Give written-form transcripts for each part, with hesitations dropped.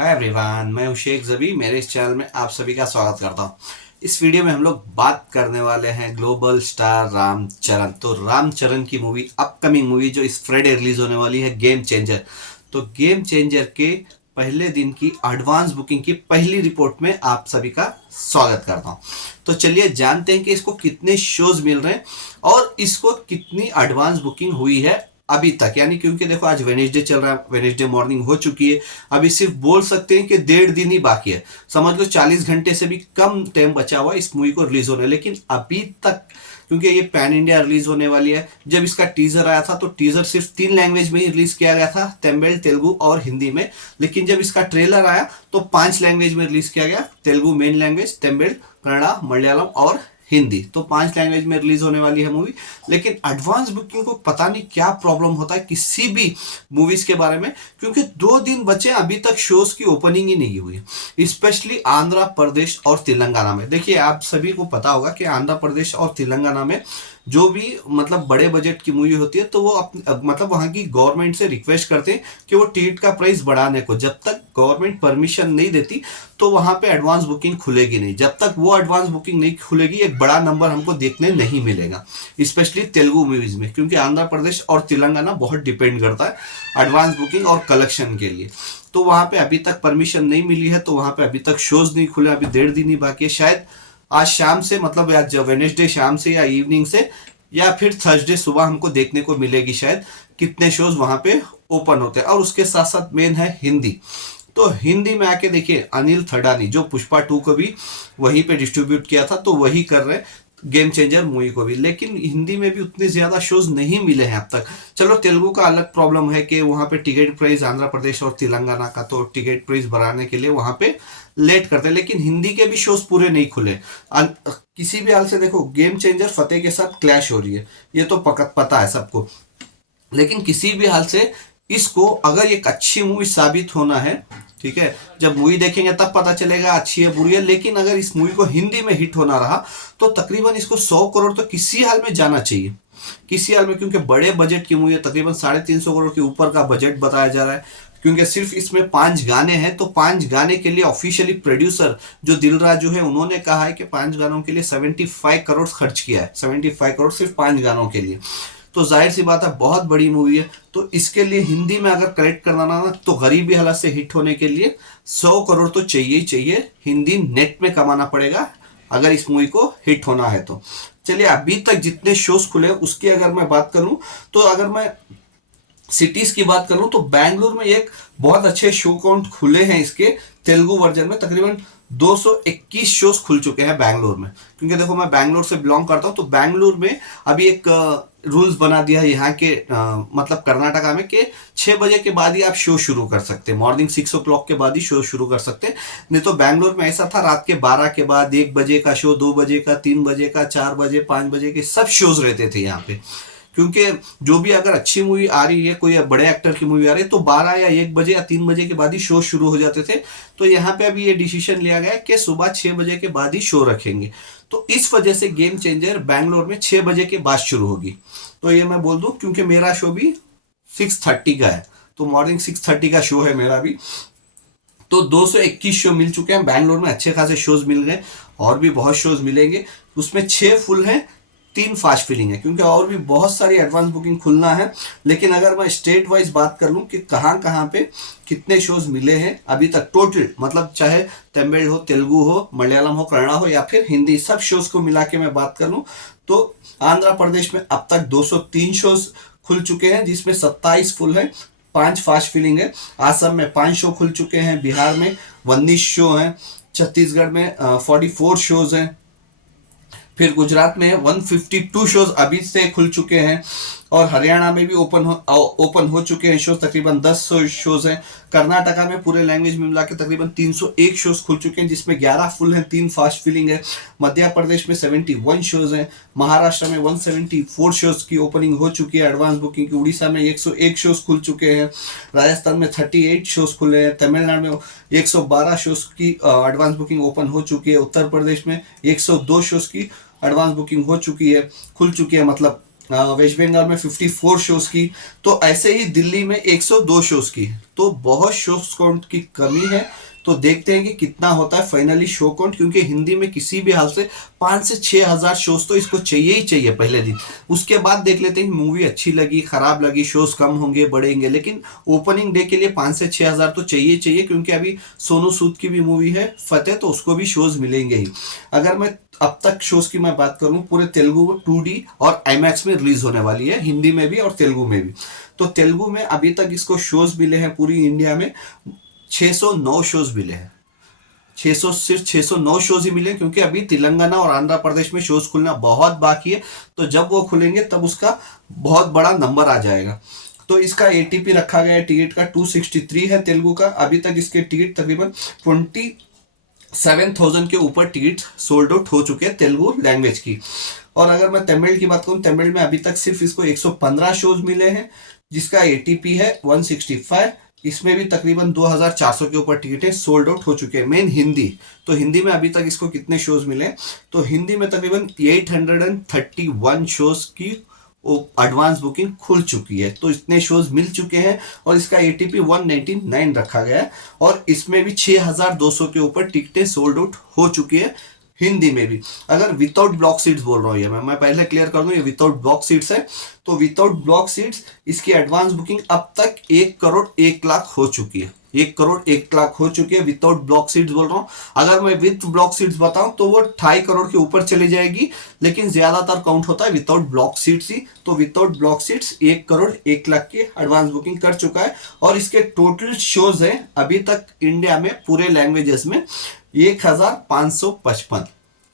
Hi everyone, मैं हूं शेख जबी। मेरे इस चैनल में आप सभी का स्वागत करता हूं। इस वीडियो में हम लोग बात करने वाले हैं ग्लोबल स्टार रामचरण। तो रामचरण की मूवी, अपकमिंग मूवी जो इस फ्राइडे रिलीज होने वाली है, गेम चेंजर। तो गेम चेंजर के पहले दिन की एडवांस बुकिंग की पहली रिपोर्ट में आप सभी का स्वागत करता हूं। तो चलिए जानते हैं कि इसको कितने शोज मिल रहे हैं और इसको कितनी एडवांस बुकिंग हुई है अभी तक। यानी क्योंकि देखो आज वेनेसडे चल रहा है, वेनेसडे मॉर्निंग हो चुकी है। अभी सिर्फ बोल सकते हैं कि 1.5 दिन ही बाकी है। समझ लो 40 घंटे से भी कम टाइम बचा हुआ है इस मूवी को रिलीज होने। लेकिन अभी तक क्योंकि ये पैन इंडिया रिलीज होने वाली है, जब इसका टीजर आया था तो टीजर सिर्फ 3 लैंग्वेज में ही रिलीज किया गया था, तमिल, तेलुगु और हिंदी में। लेकिन जब इसका ट्रेलर आया तो 5 लैंग्वेज में रिलीज किया गया, तेलुगु मेन लैंग्वेज, तमिल, कन्नड़ा, मलयालम और हिंदी। तो 5 लैंग्वेज में रिलीज होने वाली है मूवी। लेकिन एडवांस बुकिंग को पता नहीं क्या प्रॉब्लम होता है किसी भी मूवीज के बारे में, क्योंकि 2 दिन बचे, अभी तक शोज की ओपनिंग ही नहीं हुई। स्पेशली आंध्र प्रदेश और तेलंगाना में। देखिए आप सभी को पता होगा कि आंध्र प्रदेश और तेलंगाना में जो भी मतलब बड़े बजट की मूवी होती है तो वो मतलब वहां की गवर्नमेंट से रिक्वेस्ट करते हैं कि वो टिकट का प्राइस बढ़ाने को। जब तक गवर्नमेंट परमिशन नहीं देती तो वहां पे एडवांस बुकिंग खुलेगी नहीं। जब तक वो एडवांस बुकिंग नहीं खुलेगी एक बड़ा नंबर हमको देखने नहीं मिलेगा, स्पेशली तेलुगु मूवीज में, क्योंकि आंध्र प्रदेश और तेलंगाना बहुत डिपेंड करता है एडवांस बुकिंग और कलेक्शन के लिए। तो वहां पे अभी तक परमिशन नहीं मिली है, तो वहां पे अभी तक शोज नहीं खुले। अभी 1.5 दिन ही बाकी है। शायद आज शाम से, मतलब आज वेनेसडे शाम से या इवनिंग से या फिर थर्सडे सुबह हमको देखने को मिलेगी शायद कितने शोज वहां पे ओपन होते हैं। और उसके साथ साथ मेन है हिंदी। तो हिंदी में आके देखिए अनिल थडानी जो पुष्पा 2 को भी वहीं पे डिस्ट्रीब्यूट किया था, तो वही कर रहे हैं गेम चेंजर मूवी को भी। लेकिन हिंदी में भी उतने ज्यादा शोज नहीं मिले हैं अब तक। चलो तेलुगु का अलग प्रॉब्लम है कि वहां पे टिकट प्राइस, आंध्र प्रदेश और तेलंगाना का तो टिकट प्राइस बढ़ाने के लिए वहां पे लेट करते हैं। लेकिन हिंदी के भी शोज पूरे नहीं खुले। किसी भी हाल से देखो गेम चेंजर फतेह के साथ क्लैश हो रही है, ये तो पता है सबको। लेकिन किसी भी हाल से इसको अगर एक अच्छी मूवी साबित होना है, ठीक है, जब मूवी देखेंगे तब पता चलेगा अच्छी है बुरी है। लेकिन अगर इस मूवी को हिंदी में हिट होना रहा तो तकरीबन इसको 100 करोड़ तो किसी हाल में जाना चाहिए, किसी हाल में। क्योंकि बड़े बजट की मूवी है, तकरीबन 350 करोड़ के ऊपर का बजट बताया जा रहा है। क्योंकि सिर्फ इसमें 5 गाने हैं, तो 5 गाने के लिए ऑफिशियली प्रोड्यूसर जो दिल राजू है उन्होंने कहा है कि 5 गानों के लिए 75 करोड़ खर्च किया है। 75 करोड़ सिर्फ 5 गानों के लिए। तो जाहिर सी बात है बहुत बड़ी मूवी है। तो इसके लिए हिंदी में अगर करेक्ट करना ना तो गरीबी हालत से हिट होने के लिए 100 करोड़ तो चाहिए ही चाहिए। हिंदी नेट में कमाना पड़ेगा अगर इस मूवी को हिट होना है तो। चलिए अभी तक जितने शोज खुले उसकी अगर मैं बात करूं, तो अगर मैं सिटीज की बात करूं तो बैंगलोर में एक बहुत अच्छे शो काउंट खुले हैं इसके तेलुगु वर्जन में। तकरीबन 221 शोज खुल चुके हैं बैंगलोर में। क्योंकि देखो मैं बैंगलोर से बिलोंग करता हूं, तो बैंगलोर में अभी एक रूल्स बना दिया है यहाँ के मतलब कर्नाटका में कि 6 बजे के बाद ही आप शो शुरू कर सकते हैं। मॉर्निंग 6 o'clock के बाद ही शो शुरू कर सकते हैं। नहीं तो बैंगलोर में ऐसा था रात के 12 के बाद 1 बजे का शो, 2 बजे का, 3 बजे का, 4 बजे, 5 बजे के सब शोज रहते थे यहाँ पे। क्योंकि जो भी अगर अच्छी मूवी आ रही है, कोई बड़े एक्टर की मूवी आ रही है, तो 12 या 1 बजे या 3 बजे के बाद ही शो शुरू हो जाते थे। तो यहाँ पे अभी ये डिसीजन लिया गया है कि सुबह 6 बजे के बाद ही शो रखेंगे। तो इस वजह से गेम चेंजर बैंगलोर में 6 बजे के बाद शुरू होगी। तो ये मैं बोल दूं क्योंकि मेरा शो भी 6:30 का है, तो मॉर्निंग 6:30 का शो है मेरा भी। तो 221 शो मिल चुके हैं बैंगलोर में, अच्छे खासे शोज मिल गए और भी बहुत शोज मिलेंगे। उसमें 6 फुल हैं, 3 फास्ट फिलिंग है, क्योंकि और भी बहुत सारी एडवांस बुकिंग खुलना है। लेकिन अगर मैं स्टेट वाइज बात कर लूँ कि कहाँ कहाँ पे कितने शोज मिले हैं अभी तक टोटल, मतलब चाहे तमिल हो, तेलुगु हो, मलयालम हो, कन्नड़ा हो या फिर हिंदी, सब शोज को मिला के मैं बात कर लूँ तो आंध्र प्रदेश में अब तक 203 शोज खुल चुके हैं, जिसमें 27 फुल है, 5 फास्ट फिलिंग है। आसम में 5 शो खुल चुके हैं, बिहार में 19 शो हैं, छत्तीसगढ़ में 44 शोज हैं, फिर गुजरात में 152 शोज अभी से खुल चुके हैं, और हरियाणा में भी ओपन हो चुके हैं शोज, तकरीबन 10 शोज हैं। कर्नाटका में पूरे लैंग्वेज में मिला के तकरीबन 301 शोज खुल चुके हैं, जिसमें 11 फुल हैं, 3 फास्ट फिलिंग है। मध्य प्रदेश में 71 शोज हैं, महाराष्ट्र में 174 शोज की ओपनिंग हो चुकी है एडवांस बुकिंग की, उड़ीसा में 101 शोज खुल चुके हैं, राजस्थान में 38 शोज खुले हैं, तमिलनाडु में 112 शोज की एडवांस बुकिंग ओपन हो चुकी है, उत्तर प्रदेश में 102 शोज की एडवांस बुकिंग हो चुकी है, खुल चुकी है, मतलब वेस्ट बंगाल में 54 शोज की, तो ऐसे ही दिल्ली में 102 शोज की। तो बहुत शोज काउंट की कमी है। तो देखते हैं कि कितना होता है फाइनली शो काउंट, क्योंकि हिंदी में किसी भी हाल से 5 से 6 हजार शोज तो इसको चाहिए ही चाहिए पहले दिन। उसके बाद देख लेते हैं मूवी अच्छी लगी खराब लगी, शोज कम होंगे बढ़ेंगे, लेकिन ओपनिंग डे के लिए 5 से 6 हजार तो चाहिए चाहिए, क्योंकि अभी सोनू सूद की भी मूवी है फतेह, तो उसको भी शोज मिलेंगे ही। अगर मैं अब तक शोज की मैं बात करूं, पूरे तेलुगु 2D और IMAX में रिलीज होने वाली है, हिंदी में भी और तेलुगु में भी। तो तेलुगु में अभी तक इसको शोज मिले हैं पूरी इंडिया में 609 शोज मिले हैं। 600, सिर्फ 609 शोज ही मिले, क्योंकि अभी तेलंगाना और आंध्र प्रदेश में शोज खुलना बहुत बाकी है। तो जब वो खुलेंगे तब उसका बहुत बड़ा नंबर आ जाएगा। तो इसका ATP रखा गया है टिकट का 263 है तेलुगु का। अभी तक इसके टिकट तकरीबन 27,000 के ऊपर टिकट सोल्ड आउट हो चुके हैं तेलुगु लैंग्वेज की। और अगर मैं तमिल की बात करूं, तमिल में अभी तक सिर्फ इसको 115 शोज मिले हैं, जिसका ATP है 165। इसमें भी तकरीबन 2,400 के ऊपर टिकटें सोल्ड आउट हो चुके हैं। मेन हिंदी, तो हिंदी में अभी तक इसको कितने शोज मिले, तो हिंदी में तकरीबन 831 शोज की एडवांस बुकिंग खुल चुकी है। तो इतने शोज मिल चुके हैं और इसका ATP 199 रखा गया है। और इसमें भी 6,200 के ऊपर टिकटें सोल्ड आउट हो चुकी है हिंदी में भी। अगर विदाउट ब्लॉक सीट्स बोल रहा हूँ ये मैं पहले क्लियर कर दूं, ये विदाउट ब्लॉक सीट्स है। तो विदाउट ब्लॉक सीट्स इसकी एडवांस बुकिंग अब तक 1,01,00,000 हो चुकी है। 1,01,00,000 हो चुकी है विदाउट ब्लॉक सीट्स बोल रहा हूँ। अगर मैं विद ब्लॉक सीट्स बताऊं तो वो 2.5 करोड़ के ऊपर चली जाएगी, लेकिन ज्यादातर काउंट होता है विदाउट ब्लॉक सीट्स ही। तो विदाउट ब्लॉक सीट्स 1,01,00,000 की एडवांस बुकिंग कर चुका है। और इसके टोटल शोज है अभी तक इंडिया में पूरे लैंग्वेजेस में 1,555,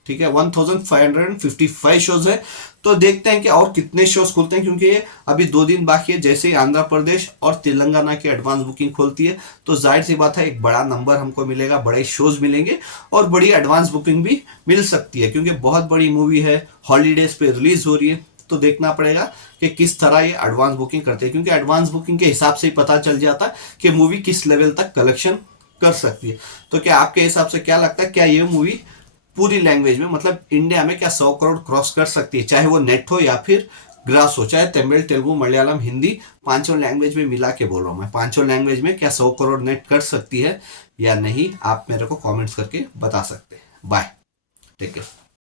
ठीक है, 1,555 शोज है। तो देखते हैं कि और कितने शोज खुलते हैं, क्योंकि ये अभी 2 दिन बाकी है। जैसे ही आंध्र प्रदेश और तेलंगाना की एडवांस बुकिंग खोलती है, तो जाहिर सी बात है एक बड़ा नंबर हमको मिलेगा, बड़े शोज मिलेंगे और बड़ी एडवांस बुकिंग भी मिल सकती है, क्योंकि बहुत बड़ी मूवी है, हॉलीडेज पे रिलीज हो रही है। तो देखना पड़ेगा कि किस तरह ये एडवांस बुकिंग करते हैं, क्योंकि एडवांस बुकिंग के हिसाब से ही पता चल जाता है कि मूवी किस लेवल तक कलेक्शन कर सकती है। तो क्या आपके हिसाब से क्या लगता है, क्या ये मूवी पूरी लैंग्वेज में, मतलब इंडिया में, क्या 100 करोड़ क्रॉस कर सकती है, चाहे वो नेट हो या फिर ग्रास हो, चाहे तमिल तेलुगु मलयालम हिंदी, पांचों लैंग्वेज में मिला के बोल रहा हूँ मैं, पांचों लैंग्वेज में क्या 100 करोड़ नेट कर सकती है या नहीं? आप मेरे को कमेंट्स करके बता सकते हैं। Bye, take care.